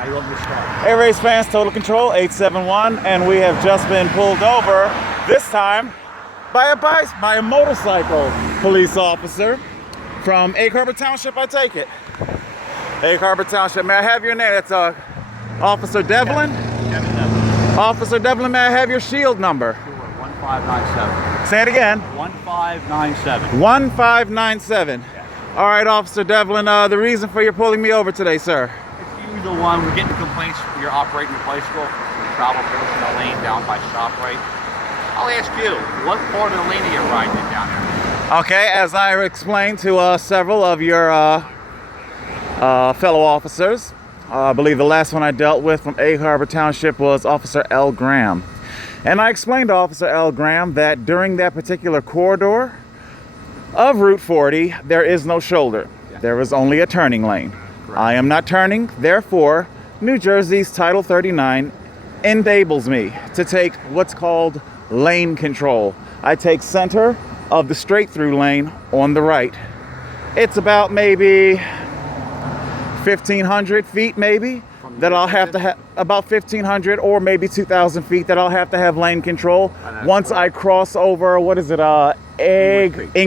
How you want me to start? Air Race Fans, Total Control 871, and we have just been pulled over, this time by a motorcycle police officer from Egg Harbor Township, I take it. Egg Harbor Township. May I have your name? It's Officer Devlin? Devlin. Officer Devlin, may I have your shield number? Sure, 1597. Say it again. 1597. 1597. Yeah. All right, Officer Devlin, the reason for your pulling me over today, sir? It's the usual one. We're getting complaints when you're operating your bicycle. You travel portion of the lane down by ShopRite. I'll ask you, what part of the lane are you riding in down there? Okay, as I explained to several of your fellow officers, I believe the last one I dealt with from Egg Harbor Township was Officer L. Graham. And I explained to Officer L. Graham that during that particular corridor of Route 40, there is no shoulder. There is only a turning lane. Correct. I am not turning, therefore, New Jersey's Title 39 enables me to take what's called lane control. I take center of the straight-through lane on the right. It's about maybe 1,500 feet maybe that I'll have to have, about 1,500 or maybe 2,000 feet that I'll have to have lane control once I cross over, what is it,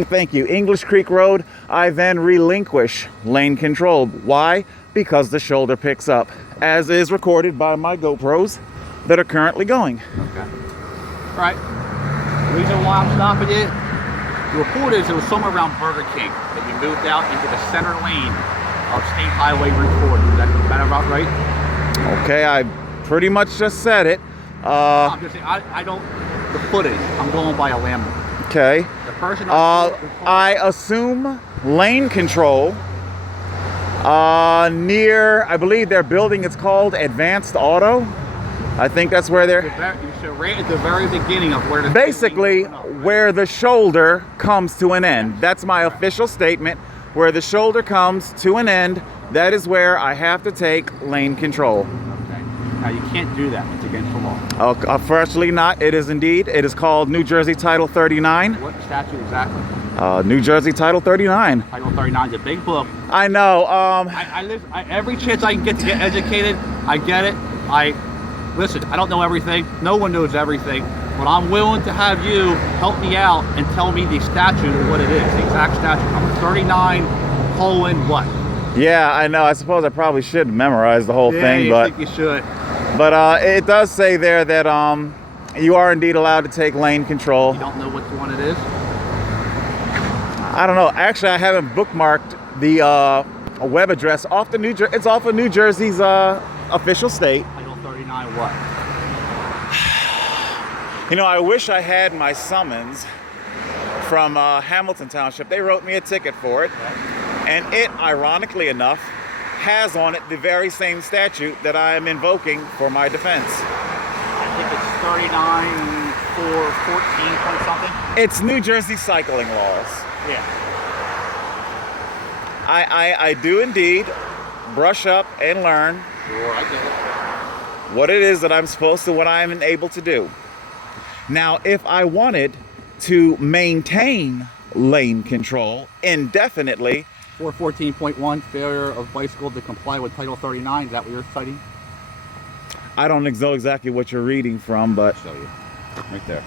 thank you, English Creek Road. I then relinquish lane control. Why? Because the shoulder picks up, as is recorded by my GoPros that are currently going. Okay. All right. The reason why I'm stopping you, the report is it was somewhere around Burger King that you moved out into the center lane of State Highway Route 40. Is that about right? Okay, I pretty much just said it. I'm just saying, I don't, the footage, I'm going by a landmark. Okay. The person I assume lane control near, I believe their building is called Advanced Auto. I think that's where they're... right at the very beginning of where the... Basically, where the shoulder comes to an end. That's my official statement. Where the shoulder comes to an end, that is where I have to take lane control. Okay. Now, you can't do that. It's against the law. Unfortunately not. It is indeed. It is called New Jersey Title 39. What statute exactly? New Jersey Title 39. Title 39 is a big book. I know. Every chance I can get to get educated, I get it. Listen, I don't know everything. No one knows everything. But I'm willing to have you help me out and tell me the statute of what it is, the exact statute number. 39 colon what? Yeah, I know. I suppose I probably should memorize the whole thing, but I think you should. But it does say there that you are indeed allowed to take lane control. You don't know which one it is? I don't know. Actually, I haven't bookmarked the web address off the It's off of New Jersey's official state. Title 39 what? You know, I wish I had my summons from Hamilton Township. They wrote me a ticket for it, and it, ironically enough, has on it the very same statute that I am invoking for my defense. I think it's 39 for 14 point something. It's New Jersey cycling laws. Yeah. I do indeed brush up and learn Sure, I get it. what it is that I'm supposed to, what I am able to do. Now, if I wanted to maintain lane control indefinitely... 414.1, failure of bicycle to comply with Title 39, is that what you're citing? I don't know exactly what you're reading from, but... I'll show you. Right there.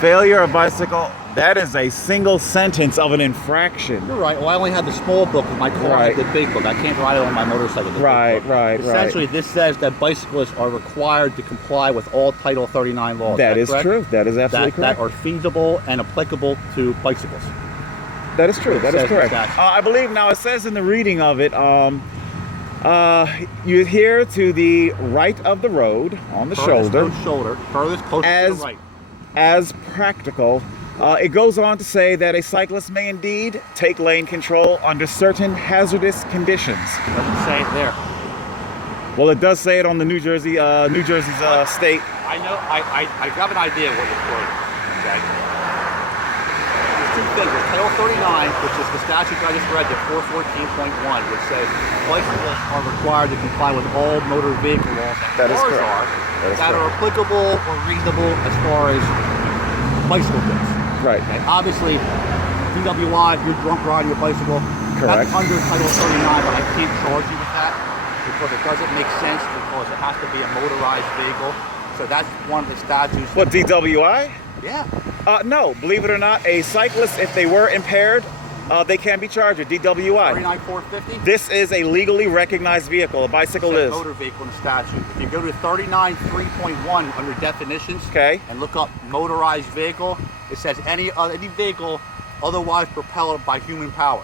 Failure of bicycle, that is a single sentence of an infraction. You're right. Well, I only have the small book with my car. Right. The big book. I can't ride it on my motorcycle. Right. Essentially, this says that bicyclists are required to comply with all Title 39 laws. That is correct? true. That is absolutely correct. That are feasible and applicable to bicycles. That is true. That is correct. Exactly. I believe now it says in the reading of it, you adhere to the right of the road on the shoulder. Furthest close to the right. As practical. It goes on to say that a cyclist may indeed take lane control under certain hazardous conditions. Doesn't say it there. Well, it does say it on the New Jersey's state. I know. I have an idea what you're quoting. Okay. There's two things. There's Title 39, which is the statute I just read, the 414.1, which says bicyclists are required to comply with all motor vehicle laws that are applicable or reasonable as far as bicycle goes. Right. Okay. Obviously, DWI, if you're drunk riding your bicycle, correct. That's under Title 39, but I can't charge you with that. because it doesn't make sense because it has to be a motorized vehicle. So that's one of the statutes. What, DWI? Yeah. No, believe it or not, a cyclist, if they were impaired, they can be charged with DWI. 39,450? This is a legally recognized vehicle. A bicycle is. Motor vehicle in the statute. If you go to 39.3.1 under definitions, Okay. and look up motorized vehicle, it says any vehicle otherwise propelled by human power.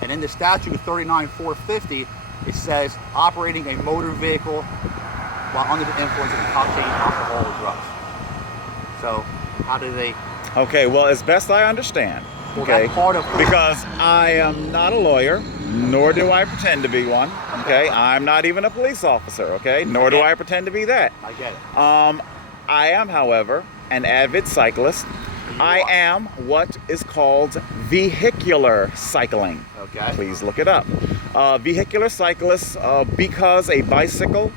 And in the statute 39.450, it says operating a motor vehicle while under the influence of cocaine, alcohol, or drugs. So how do they? Okay, well, as best I understand, Well, okay, that's part of because I am not a lawyer, nor do I pretend to be one, okay? I'm not even a police officer, okay? Nor do I pretend to be that. I get it. I am, however, an avid cyclist. I am what is called vehicular cycling. Okay. Please look it up. Vehicular cyclists, because a bicycle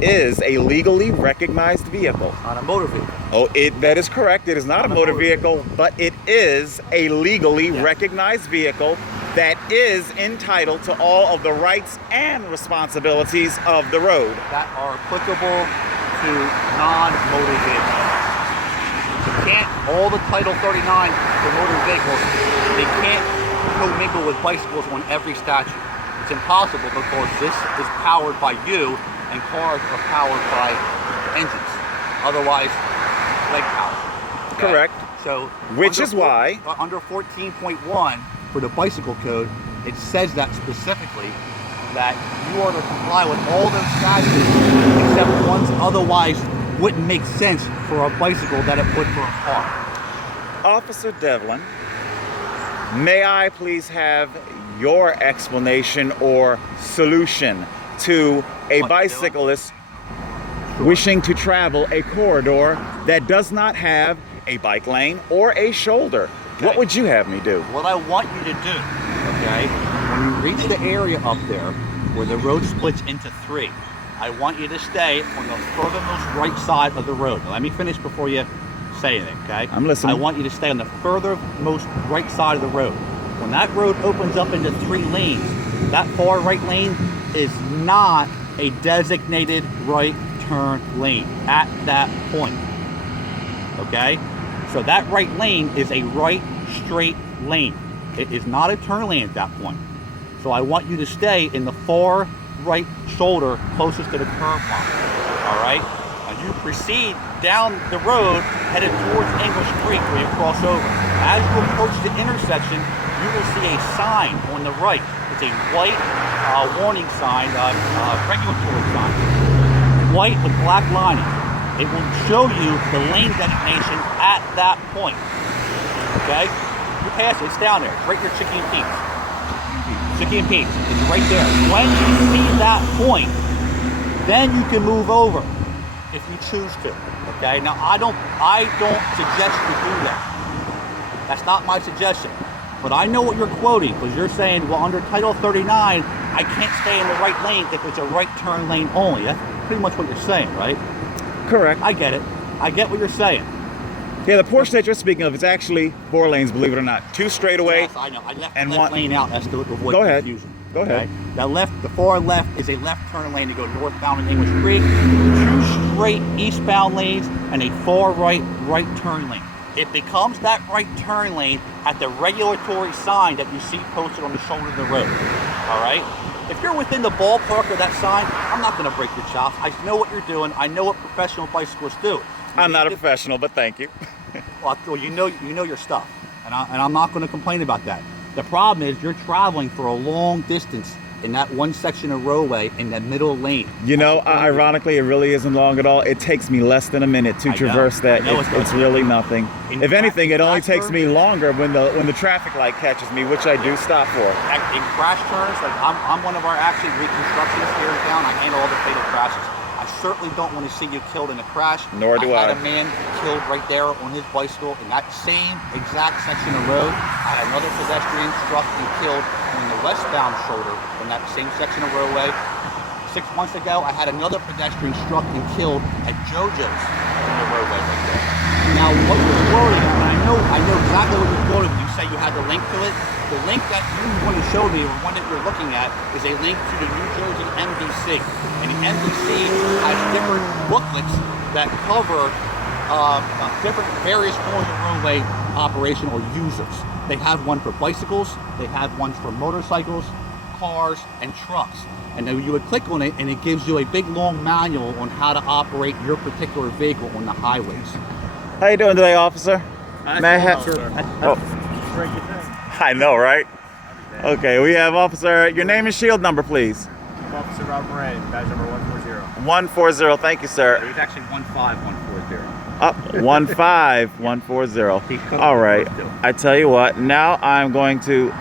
is a legally recognized vehicle. On a motor vehicle. Oh, that is correct. It is not a motor vehicle, but it is a legally recognized vehicle that is entitled to all of the rights and responsibilities of the road. That are applicable to non-motor vehicles. You can't, all the Title 39 for motor vehicles, they can't commingle with bicycles on every statute. It's impossible because this is powered by you and cars are powered by engines. Otherwise, leg power. Okay? Correct. So, which is why under 14.1 for the bicycle code, it says that specifically that you are to comply with all those statutes except ones otherwise wouldn't make sense for a bicycle that it would for a car. Officer Devlin, may I please have your explanation or solution to a bicyclist wishing to travel a corridor that does not have a bike lane or a shoulder? Okay. What would you have me do? What I want you to do, okay, when you reach the area up there where the road splits into three, I want you to stay on the furthermost right side of the road. Now, let me finish before you say anything, okay? I'm listening. I want you to stay on the furthermost right side of the road. When that road opens up into 3 lanes, that far right lane is not a designated right turn lane at that point, okay? So that right lane is a right straight lane. It is not a turn lane at that point. So I want you to stay in the far right shoulder closest to the curb line, all right? As you proceed down the road, headed towards English Creek where you cross over. As you approach the intersection, you will see a sign on the right. It's a white warning sign, regulatory sign. White with black lining. It will show you the lane designation at that point, okay? You pass it, it's down there, right near Chicky and Pete's. Chicky and Pete's, it's right there. When you see that point, then you can move over if you choose to, okay? Now, I don't suggest you do that. That's not my suggestion. But I know what you're quoting, because you're saying, well, under Title 39, I can't stay in the right lane if it's a right turn lane only. That's pretty much what you're saying, right? Correct. I get it. I get what you're saying. Yeah, the portion that you're speaking of is actually 4 lanes, believe it or not. 2 straight away. Yes, I know. I left and the left one lane out. That's to avoid Go ahead. confusion. Go ahead. The far left is a left turn lane to go northbound in English Creek. 2 straight eastbound lanes and a far right turn lane. It becomes that right turn lane at the regulatory sign that you see posted on the shoulder of the road. All right? If you're within the ballpark of that sign, I'm not going to break your chops. I know what you're doing. I know what professional bicyclists do. I'm not a professional, but thank you. Well, you know your stuff, and I'm not going to complain about that. The problem is you're traveling for a long distance in that one section of roadway in the middle lane. You know, ironically, it really isn't long at all. It takes me less than a minute to traverse that. It's really nothing. If anything, it only takes me longer when the traffic light catches me, which I do stop for. In crash turns, like I'm one of our accident reconstructionists here in town. I handle all the fatal crashes. I certainly don't want to see you killed in a crash. Nor do I. I had a man killed right there on his bicycle in that same exact section of road. I had another pedestrian struck and killed on the westbound shoulder on that same section of roadway. 6 months ago, I had another pedestrian struck and killed at JoJo's on the roadway right there. Now, what was worrying, and I I know exactly what you're quoting when you say you had the link to it. The link that you want to show me, or one that you're looking at, is a link to the New Jersey MDC. And the MDC has different booklets that cover different various forms of roadway operation or users. They have one for bicycles, they have ones for motorcycles, cars, and trucks. And then you would click on it and it gives you a big long manual on how to operate your particular vehicle on the highways. How you doing today, officer? May I have? I know, right? Okay, we have officer. Your name and shield number, please. Officer Robert Moran, badge number 140. 140. Thank you, sir. It was actually 15140. Up 15140. All right. I tell you what. Now I'm going to